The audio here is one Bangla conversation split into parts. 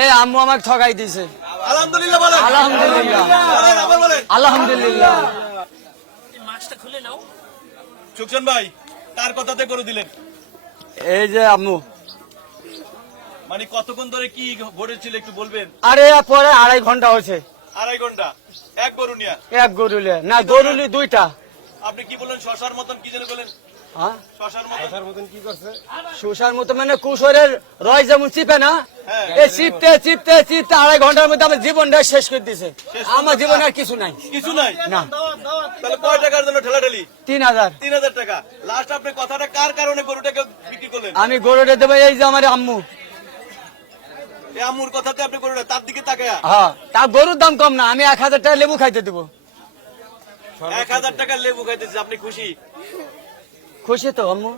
এই আম্মু আমাকে ঠকাই দিছে। আলহামদুলিল্লাহ বলেন। আলহামদুলিল্লাহ বলেন, আবার বলেন। আলহামদুলিল্লাহ। মাছটা খুলে নাও। সুকসান ভাই কার কথাতে করে দিলেন? এই যে আম্মু। মানে কতক্ষণ ধরে কি ঘটেছিল একটু বলবেন? আরে পরে 2.5 ঘন্টা হয়েছে। 2.5 ঘন্টা এক গরু নিয়া? এক গরুলে না, গরুলি 2টা। আপনি কি বললেন? শশার মতন কি যেন বলেন? হ্যাঁ শশার মতন কি করছে? শোষার মতো মানে কুশোরের রয় যেমন চিপে না, হ্যাঁ। এই চিপতে চিপতে চিপতে 2.5 ঘন্টার মধ্যে আমার জীবনটা শেষ করে দিছে। আমার জীবনে আর কিছু নাই। কিছু নাই না। তাহলে কয় টাকার জন্য ঠেলাঠেলি? 3000। 3000 টাকা। লাস্ট আপনি কথাটা কার কারণে গরুটাকে বিক্রি করলেন? আমি গরুটা দেবো এই যে আমার আম্মু। এই আম্মুর কথাতে আপনি গরুটা তার দিকে তাকায়া হ্যাঁ, তা গরুর দাম কম না, আমি 1000 টাকা লেবু খাইতে দেবো। 1000 টাকা লেবু খাইতেছে, আপনি খুশি? খুশি তো আম্মু?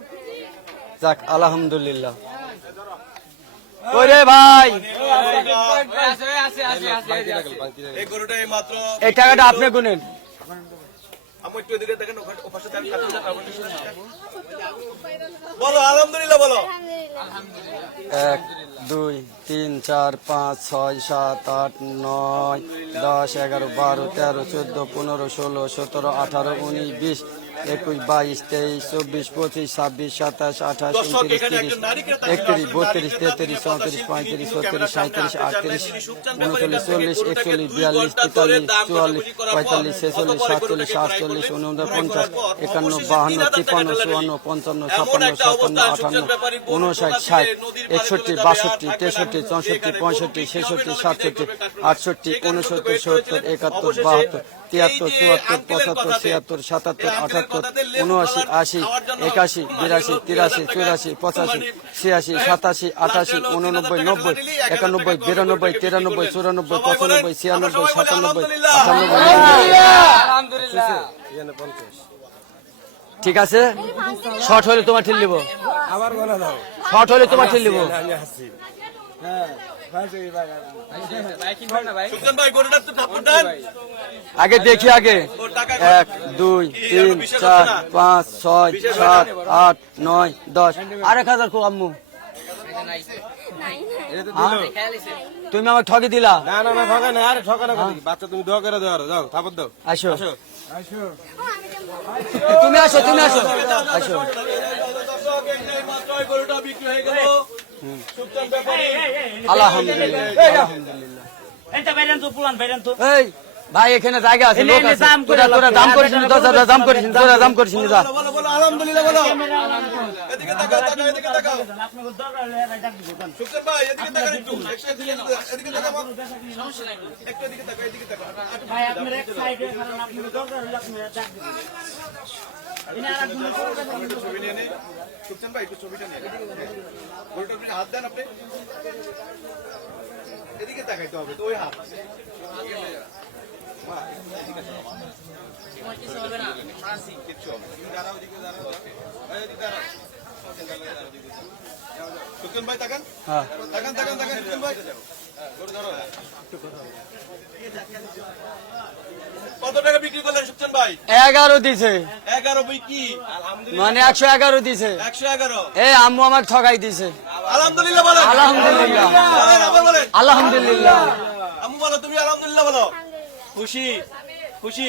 যাক আলহামদুলিল্লাহ। ওরে ভাই, এই গরুটা এই মাত্র এই টাকাটা আপনি গুনেন। আমি একটু এদিকে দেখেন, ওপাশে দেখেন। বলো আলহামদুলিল্লাহ বলো। 1 2 3 4 5 6 7 8 9 10 11 12 13 14 15 16 17 18 19 20 21 22 23 24 25 26 27 28 29 30 31 32 33 34 35 36 37 38 39 40 41 42 43 44 45 46 47 48 49 50 51 52 53 54 55 56 57 58 59 60 61 62 63 64 65 66 67 68 69 70 71 72 73 74 75 76 77 78 79 80 81 82 83 84 85 86 87 88 89 90 91 92 93 94 95 96 97 98 ঠিক আছে, শর্ট হলে তোমার ঠিক নিব, আবার বলা দাও। শর্ট হলে তোমার ঠিক নিব। আমি হাসি। সুকসান ভাই গরুটার তো ঠাকুর দেন। আগে দেখি আগে। 1 2 3 4 5 6 7 8 9 10 আর 1000 কো আম্মু। তুমি আমাকে ঠকি দিলা। না না না ঠকা না, আরে ঠকা না করি। বাচ্চা তুমি দোয়া করে দাও, যাও থাপড় দাও। আসো তুমি আসো, তুমি আসো আসো। গরুটা বিক্রি হয়ে গেল। সুকসান ব্যাপারী আলহামদুলিল্লাহ আলহামদুলিল্লাহ। এটা বাইরেন তো পুরান বাইরেন তো। এই ভাই এখানে জায়গা আছে, লোক আছে, দাম করে তোরা দাম করিস না, তোরা দাম করিস না, তোরা দাম করিস না, যা। বলো বলো আলহামদুলিল্লাহ বলো। এদিকে তাকাও তাকাও এদিকে তাকাও। আপনি দরকার হলে ডাক দিব। সুকসান ভাই এদিকে তাকান একটু। এদিকে তাকাও। একটু এদিকে তাকাও, এদিকে তাকাও। ভাই আপনার এক সাইডে কারণ আপনি দরকার হলে আপনি ডাক দিব। ইনা আর দুটো একটু ছবি নিয়ে নেই। সুকসান ভাই একটু ছবিটা নিয়ে নেন। গরুটার উপরে হাত দেন আপনি। এদিকে তাকাইতে হবে তো, ওই হাত। কিচ্ছু হবে না। তুমি দাঁড়াও, এদিকে দাঁড়াও। এই এদিকে দাঁড়াও। সুকসান ভাই তাকান। হ্যাঁ তাকান তাকান তাকান সুকসান ভাই। গরু ধরো। কত টাকা বিক্রি করলেন সুকসান ভাই? 11 দিছে, 11 বই কি? মানে 111 দিছে। 111। এই আম্মু আমাকে ঠকাই দিছে। আলহামদুলিল্লাহ বলেন। আলহামদুলিল্লাহ বলেন, আবার বলেন। আলহামদুলিল্লাহ। আম্মু বলো, তুমি আলহামদুলিল্লাহ বলো। খুশি খুশি।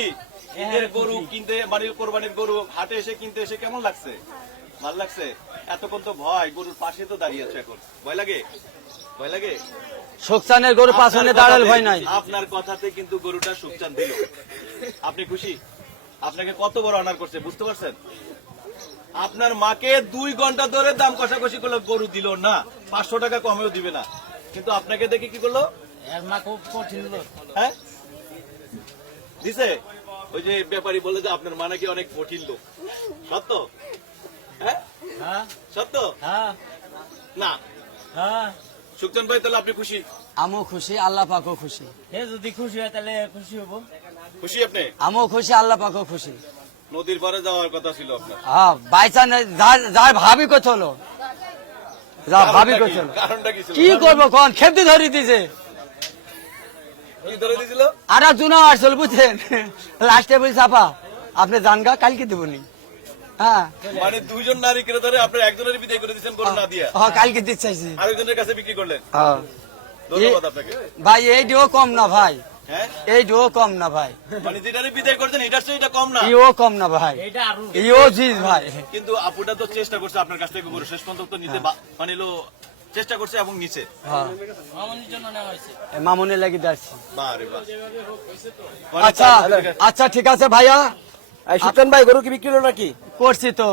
ঈদের গরু কিনতে, মানে কোরবানির গরু হাটে এসে কিনতে এসে কেমন লাগছে? ভালো লাগছে? এতক্ষণ তো ভয়, গরুর পাশে তো দাঁড়িয়ে আছে, এখন ভয় লাগে? ভয় লাগে? সুকসানের গরু পাছনে দাঁড়াল ভয় নাই। আপনার কথাতে কিন্তু গরুটা সুকসান দিল। আপনি খুশি? আপনাকে কত বড় অনার করছে বুঝতে পারছেন? আপনার মাকে 2 ঘন্টা ধরে দাম কষাকষি করলো, গরু দিল না, 500 টাকা কমেও দিবে না, কিন্তু আপনাকে দেখে কি করলো? এর মা খুব কঠিন লোক। হ্যাঁ দিছে। ওই যে ব্যাপারী বলে যে আপনার মা নাকি অনেক কঠিন লোক, সত্য? হ্যাঁ হ্যাঁ সত্য হ্যাঁ না? হ্যাঁ। সুকসান ভাই তাহলে আপনি খুশি? আমও খুশি, আল্লাহ পাকও খুশি। এ যদি খুশি হয় তাহলে খুশি হবো। খুশি আপনি? আমও খুশি, আল্লাহ পাকও খুশি। নদীর পারে যাওয়ার কথা ছিল আপনার। হ্যাঁ বাইচান যার ভাবি কত হলো, যা ভাবি কত হলো, কারণটা কি ছিল? কি করবো কোন খেপতে ধরি দিছে। কি ধরে দিয়েছিল? আর জুনা আসল বুঝছেন, লাস্টে বলছি আপা আপনি জানগা কালকে দেবনি। হ্যাঁ মানে 2 জন নারী ধরে আপনার একজনের বিদায় করে দিচ্ছেন গরু না দিয়া, কালকে দিতে চাইছি। আরেকজনের কাছে বিক্রি করলেন। হ্যাঁ ধন্যবাদ আপনাকে। ভাই এইটিও কম না ভাই, হ্যাঁ, এইটিও কম না ভাই, মানে যেটারে বিদায় করছেন এটার চেয়ে এটা কম না, ইও কম না ভাই, এটা আরো ইও জিজ ভাই। কিন্তু আপুটা তো চেষ্টা করছে আপনার কাছ থেকে গরু শেষ পর্যন্ত নিতে মানে লো চেষ্টা করছে এবং নিচে। হ্যাঁ এই মামুনি লাগি যাচ্ছি। বারে বাহ। আচ্ছা আচ্ছা ঠিক আছে ভাইয়া, সুলতান ভাই গরু কি বিক্রি হলো নাকি? করছি তো।